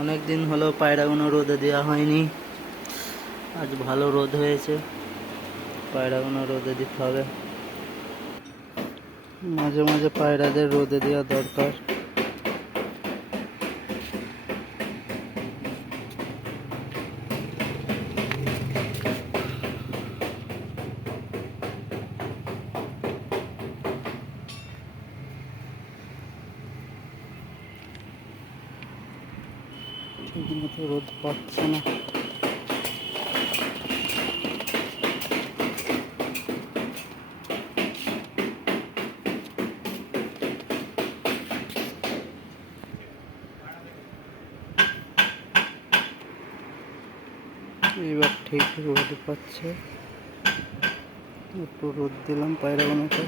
অনেক দিন হলো পায়রাগুলো রোদে দেওয়া হয়নি। আজ ভালো রোদ হয়েছে। পায়রাগুলো রোদে দিতে হবে। মাঝে মাঝে পায়রাদের রোদে দেওয়া দরকার। মতো রোদ পাচ্ছে না। এবার ঠিক রোদ পাচ্ছে। একটু রোদ দিলাম পায়রা পায়রাগুলোকে